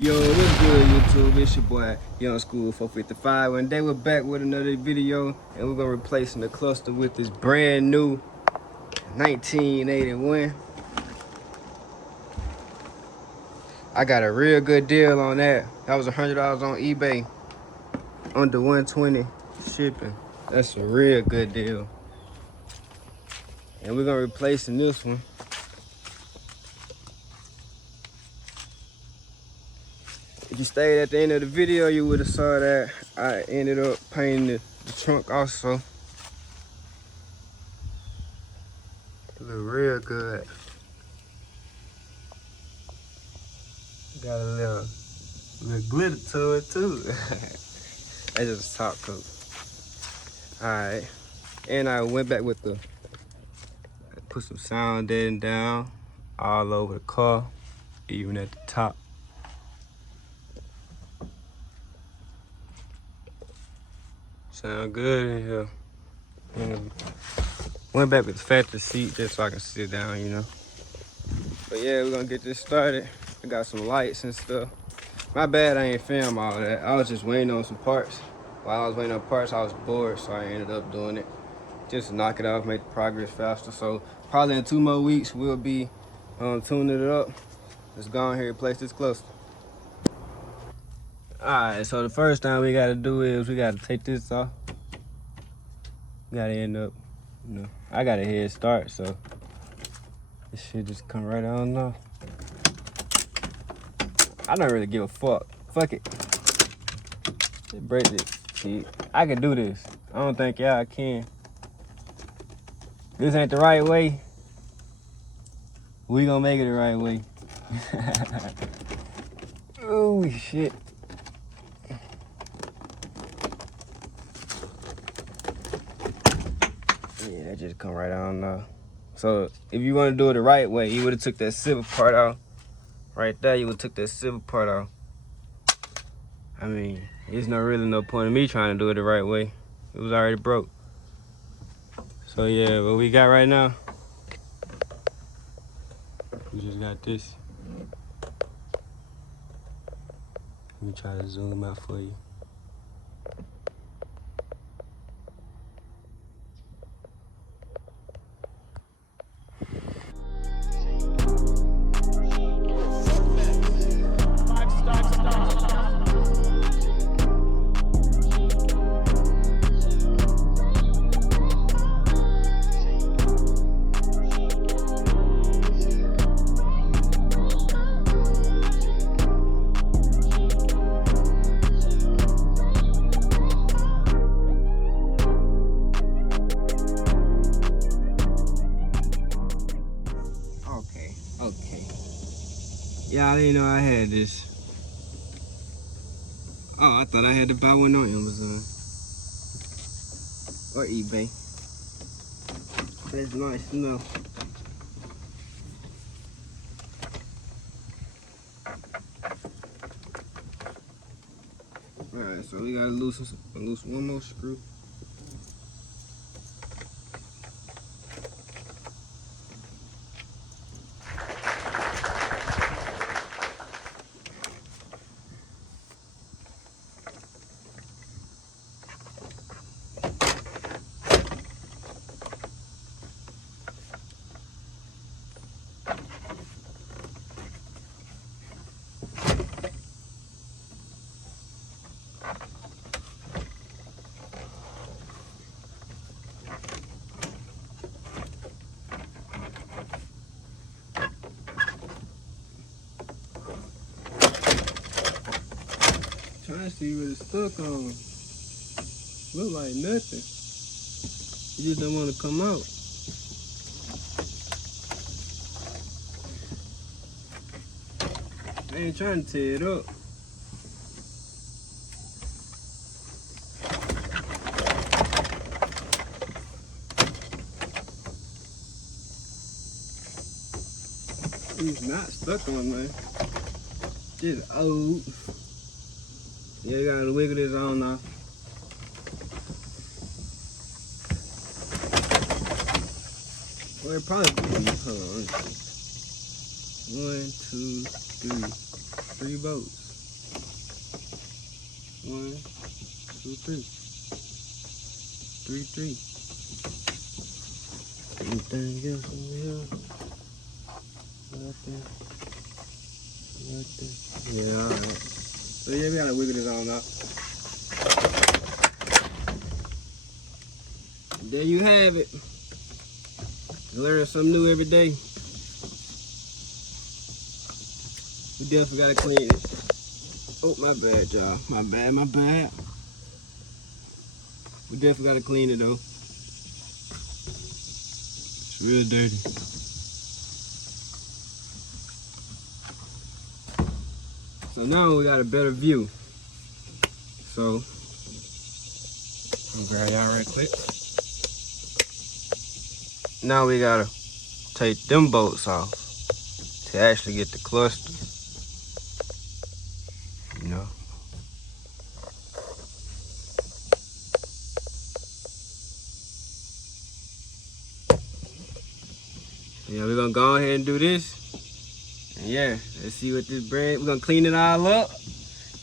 Yo, what's good, YouTube? It's your boy, Young School 455. And today we're back with another video, and we're gonna replace the cluster with this brand new 1981. I got a real good deal on that. That was $100 on eBay, under 120 shipping. That's a real good deal. And we're gonna replace in this one. If you stayed at the end of the video, you would have saw that I ended up painting the trunk also. It look real good. Got a little glitter to it too. That's just a top coat. Alright. And I went back with put some sound deadening down all over the car, even at the top. Sound good in here. And went back with the factory seat just so I can sit down, you know. But yeah, we're gonna get this started. I got some lights and stuff. My bad I ain't film all that. I was just waiting on some parts. While I was waiting on parts, I was bored, so I ended up doing it. Just to knock it off, make the progress faster. So probably in 2 more weeks, we'll be tuning it up. Let's go on here and place this cluster. Alright, so the first thing we gotta do is we gotta take this off. We gotta end up, you know, I got a head start, so this shit just come right on off. I don't really give a fuck. Fuck it. Just break it. See, I can do this. I don't think y'all can. This ain't the right way. We gonna make it the right way. Oh shit. Yeah, that just come right on now. So if you want to do it the right way, you would have took that silver part out. Right there, you would have took that silver part out. I mean, there's no point in me trying to do it the right way. It was already broke. So yeah, what we got right now, we just got this. Let me try to zoom out for you. Okay. Yeah, I didn't know I had this. Oh, I thought I had to buy one on Amazon or eBay. That's nice to know. Alright, so we gotta loosen one more screw. Trying to see what it's stuck on. Look like nothing. It just don't want to come out. I ain't trying to tear it up. It's not stuck on, man. Just old. Yeah, you gotta wiggle this on now. Well, it probably be, hold on, let me see. 1, 2, 3 bolts. 1, 2, 3. 3, 3. Anything else in here? Nothing. Nothing. Yeah, alright. So yeah, we gotta wiggle this on out. There you have it. Learn something new every day. We definitely gotta clean it. Oh, my bad, y'all. My bad. We definitely gotta clean it though. It's real dirty. So now we got a better view. So, I'll grab y'all real quick. Now we gotta take them bolts off to actually get the cluster. You know. Yeah, we're gonna go ahead and do this. And yeah, let's see what this bread, we're gonna clean it all up.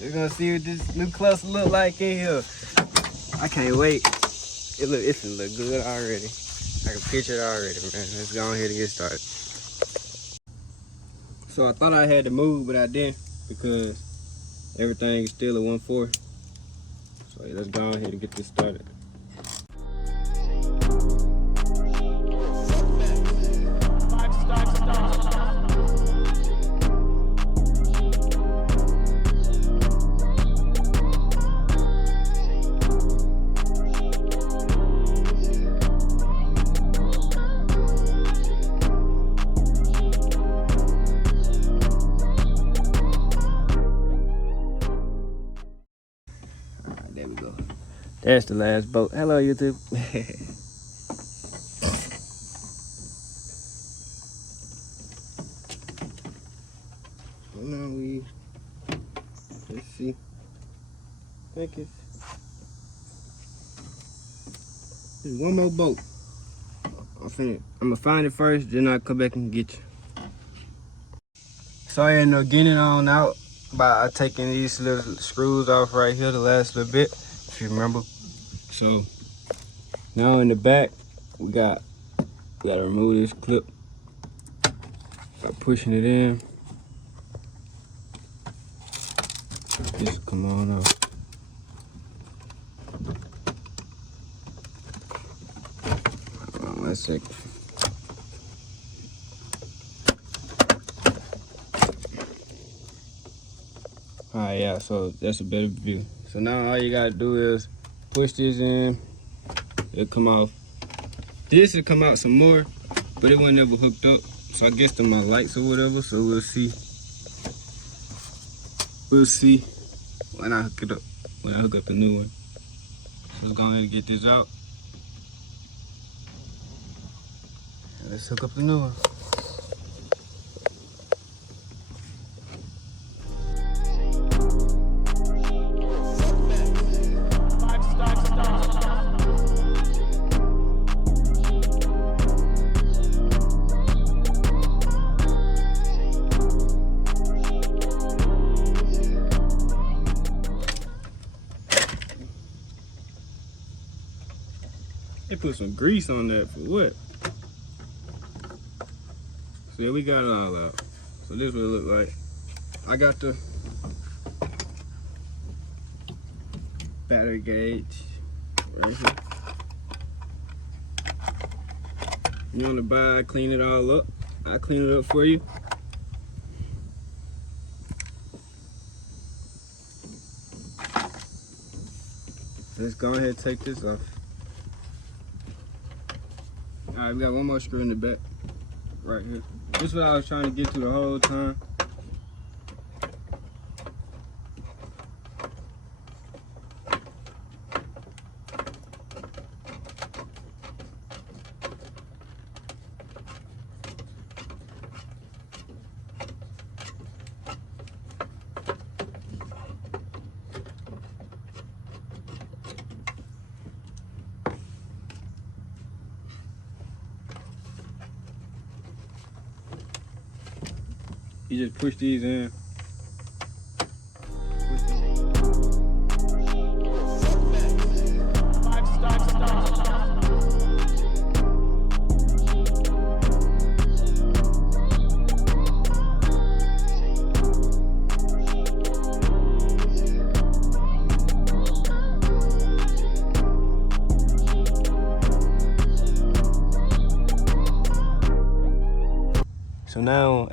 We're gonna see what this new cluster look like in here. I can't wait. It's look good already. I can picture it already, man. Let's go ahead and get started. So I thought I had to move, but I didn't because everything is still at 1/4. So yeah, let's go ahead and get this started. There we go. That's the last boat. Hello, YouTube. So now let's see. I think there's one more boat. I'm gonna find it first, then I'll come back and get you. So I ended up getting it on out by taking these little screws off right here the last little bit, if you remember. So now in the back, we gotta remove this clip by pushing it in. This will come on off. Hold on 1 second. Alright, yeah, so that's a better view. So now all you gotta do is push this in, it'll come off. This will come out some more, but it wasn't ever hooked up. So I guess to my lights or whatever, so we'll see. We'll see when I hook it up, when I hook up the new one. So let's go ahead and get this out. And let's hook up the new one. They put some grease on that for what? So yeah, we got it all out. So this is what it look like. I got the battery gauge right here. You want to buy, clean it all up. I clean it up for you. Let's go ahead and take this off. All right, we got one more screw in the back, right here. This is what I was trying to get to the whole time. You just push these in.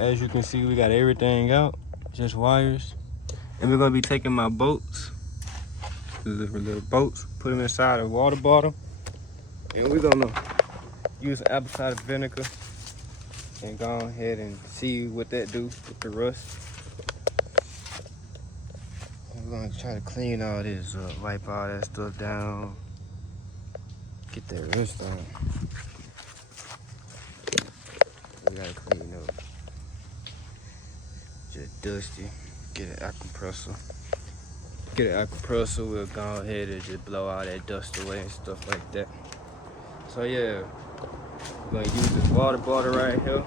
as you can see, we got everything out, just wires. And we're gonna be taking my bolts, the little bolts, put them inside a water bottle, and we're gonna use apple cider vinegar and go ahead and see what that do with the rust. And we're gonna try to clean all this up, wipe all that stuff down, get that rust on. We gotta clean up. Just dusty. Get an air compressor. We'll go ahead and just blow all that dust away and stuff like that. So yeah, we're gonna use this water bottle right here.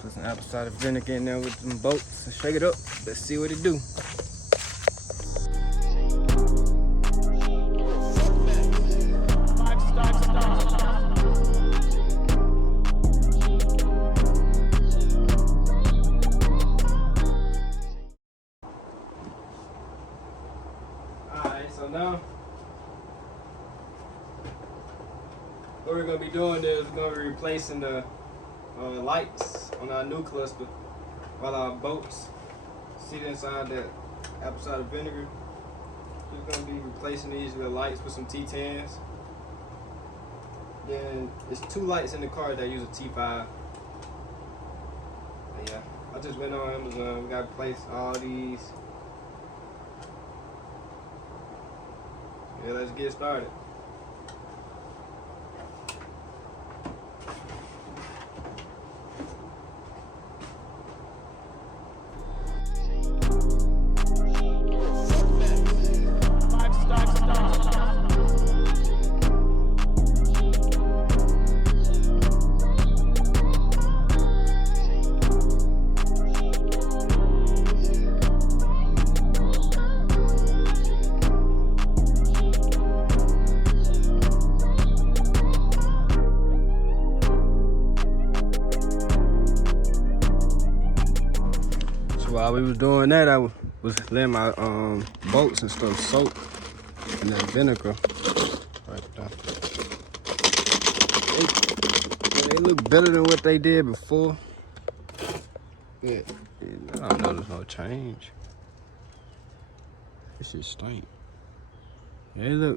Put some apple cider vinegar in there with some bolts and shake it up. Let's see what it do. Alright, so now what we're gonna be doing is we're gonna be replacing the lights on our new cluster while our bolts sit inside that apple cider vinegar. We're gonna be replacing these with lights with some T10s. Then there's 2 lights in the car that use a T5. But yeah, I just went on Amazon. We gotta replace all these. Yeah, let's get started. While we was doing that, I was letting my bolts and stuff soak in that vinegar right there. They look better than what they did before. Yeah, I don't know, there's no change. This shit stink. Yeah,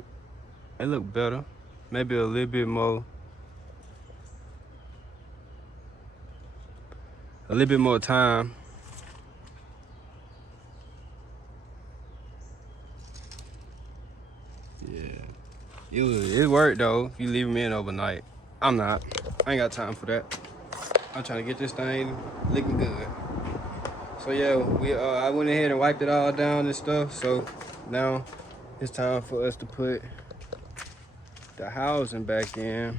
they look better. Maybe a little bit more time. Yeah, it worked though. If you leave them in overnight, I ain't got time for that. I'm trying to get this thing looking good. So yeah, I went ahead and wiped it all down and stuff. So now it's time for us to put the housing back in.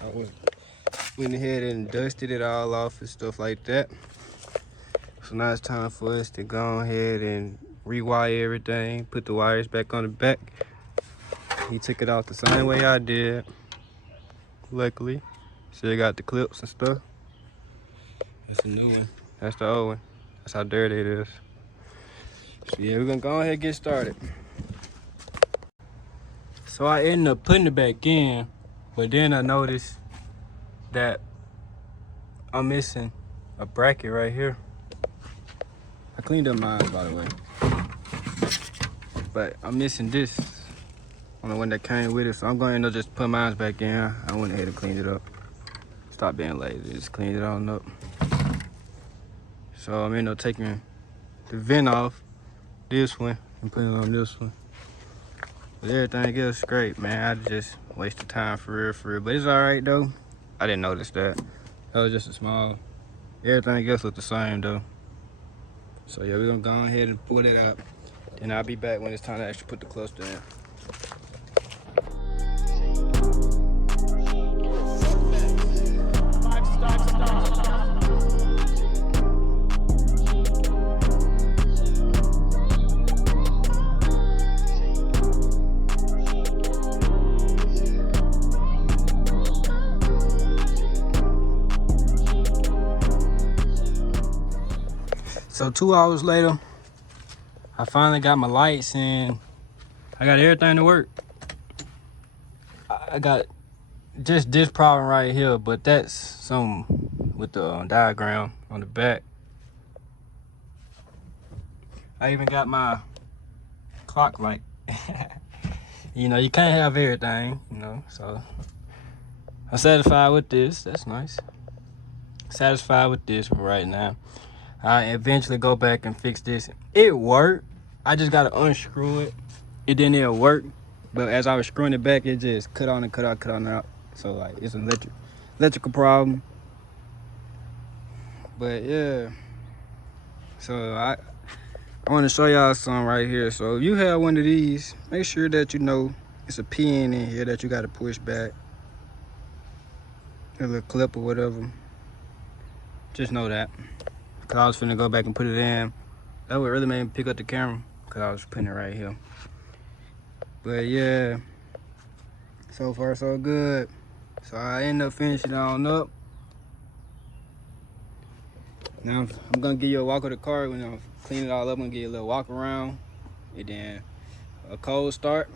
I went ahead and dusted it all off and stuff like that. So now it's time for us to go ahead and rewire everything, put the wires back on the back. He took it off the same way I did. Luckily, still got the clips and stuff. That's a new one. That's the old one. That's how dirty it is. So yeah, we're gonna go ahead and get started. So I ended up putting it back in, but then I noticed that I'm missing a bracket right here. I cleaned up mine, by the way, but I'm missing this on the one that came with it, so I'm going to end up just putting mine back in. I went ahead and cleaned it up. Stop being lazy, just cleaned it on up. So I'm ended up taking the vent off this one and putting it on this one. But everything else great, man. I just wasted time for real. But it's all right though. I didn't notice that. That was just a small. Everything else looked the same though. So yeah, we're gonna go ahead and pull it up. Then I'll be back when it's time to actually put the cluster in. So 2 hours later, I finally got my lights and I got everything to work. I got just this problem right here, but that's some with the diagram on the back. I even got my clock light. You know, you can't have everything, you know, so I'm satisfied with this. That's nice. Satisfied with this for right now. I eventually go back and fix this. It worked. I just gotta unscrew it. It didn't even work, but as I was screwing it back, it just cut on and cut out. So like it's an electrical problem. But yeah. So I want to show y'all something right here. So if you have one of these, make sure that you know it's a pin in here that you got to push back. A little clip or whatever. Just know that. Because I was finna go back and put it in. That would really make me pick up the camera because I was putting it right here. But yeah, so far so good. So I end up finishing it on up. Now I'm gonna give you a walk of the car. When I clean it all up, I'm gonna give you a little walk around. And then a cold start.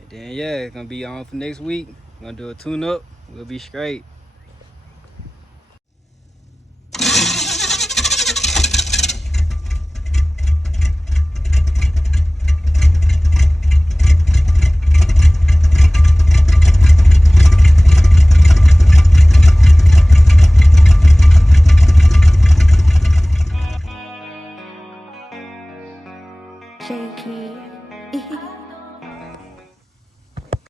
And then yeah, it's gonna be on for next week. I'm gonna do a tune up. We'll be straight.